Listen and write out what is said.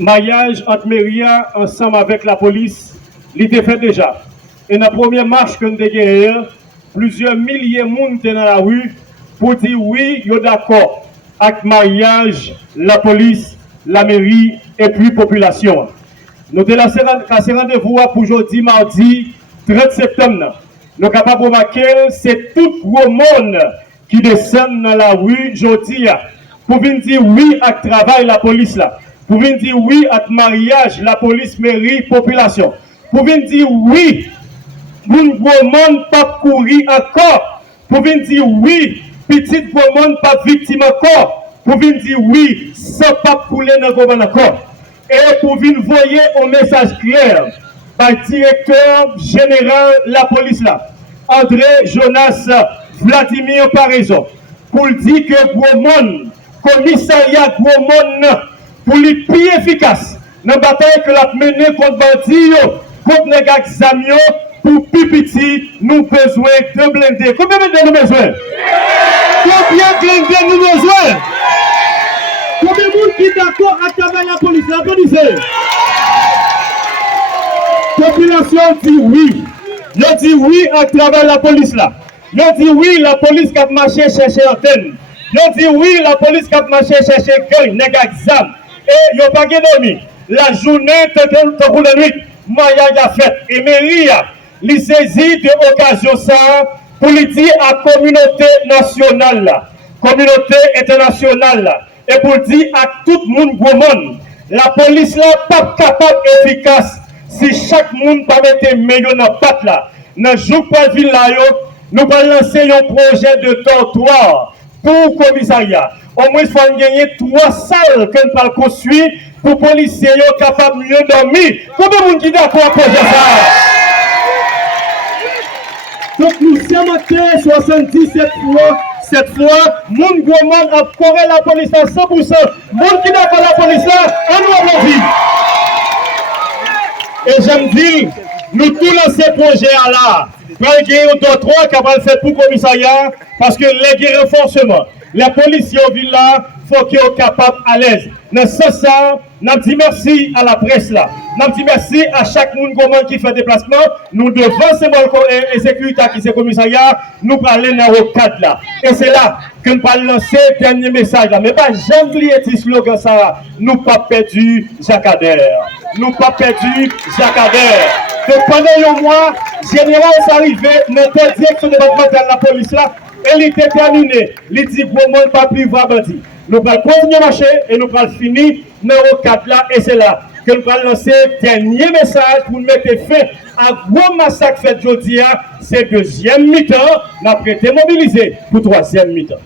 mariage entre Méria ensemble avec la police, il était fait déjà. Et dans la première marche que nous avons gagnée, plusieurs milliers de monde étaient dans la rue pour dire oui, ils sont d'accord avec le mariage, la police, la mairie et puis la population. Nous avons lancé rendez-vous pour aujourd'hui, mardi 30 septembre. Nous sommes capables de remarquer que c'est tout le monde qui descend dans la rue aujourd'hui pour venir dire oui à travail la police là, pour venir dire oui à mariage la police, mairie, population, pour venir dire oui, le gros monde pas courir encore, pour venir dire oui, petit gros monde pas victime encore, pour venir dire oui, sans pas couler dans le gouvernement encore. Et pour venir voyer un message clair par le directeur général de la police là, André Jonas Vladimir Paraison, pour dire que gros monde, commissariat gros monde, pour les plus efficace dans la bataille que l'a menée contre bandits, contre les gars Zamio, pour plus petit, nous besoin de blindés. Combien de blindés nous besoin? Combien de blindés nous besoin? Combien de monde qui est d'accord à travers la police? Applaudissez. La population dit oui. Ils dit oui à travers la police là. Ils dit oui, la police qui a marché chercher antenne. Ils dit oui, la police qui a marché chercher gang, nèg exam. Et ils n'ont pas dormi. La journée de la nuit, Maya a fait. Et Méria, il saisit de l'occasion ça pour lui dire à la communauté nationale, communauté internationale, et pour dire à tout le monde, la police là pas capable efficace si chaque monde pas mettre meilleur dans la patte là. Dans le jour pour ville là, nous allons lancer un projet de dortoir pour le commissariat. Au moins, il faut gagner 3 salles que nous allons construire pour les policiers capables de mieux dormir. Combien de monde qui d'accord pour ça? Donc nous sommes en 77 fois. Cette fois, mon gouvernement a coré la police à 100%. Mon qui n'a pas la police là, on nous a vie. Et j'aime dire, nous tous lancés projet à là. Pour gagner d'autres 3 qui va le faire pour le commissariat, parce que les renforcements, les policiers au ville là, il faut qu'ils soient capables à l'aise. Dans ce sens, nous disons merci à la presse là. Nous disons merci à chaque monde qui fait déplacement. Nous devons et sécurité qui est commissariat, nous parler dans le cadre là. Et c'est là que nous allons lancer le dernier message là. Mais pas jamais oublier ce slogan ça. Nous pas perdu Jacques Adair. Nous pas perdu Jacques Adair. Donc pendant un mois, général est arrivé dans la direction départementale de la police là. Et il était terminé. Il dit que le monde pas plus va bandit. Nous allons continuer à marcher et nous allons finir dans le cadre là. Et c'est là que nous allons lancer le dernier message pour mettre fin à gros massacre fait aujourd'hui. C'est deuxième mi-temps. Nous avons été mobilisés pour troisième mi-temps.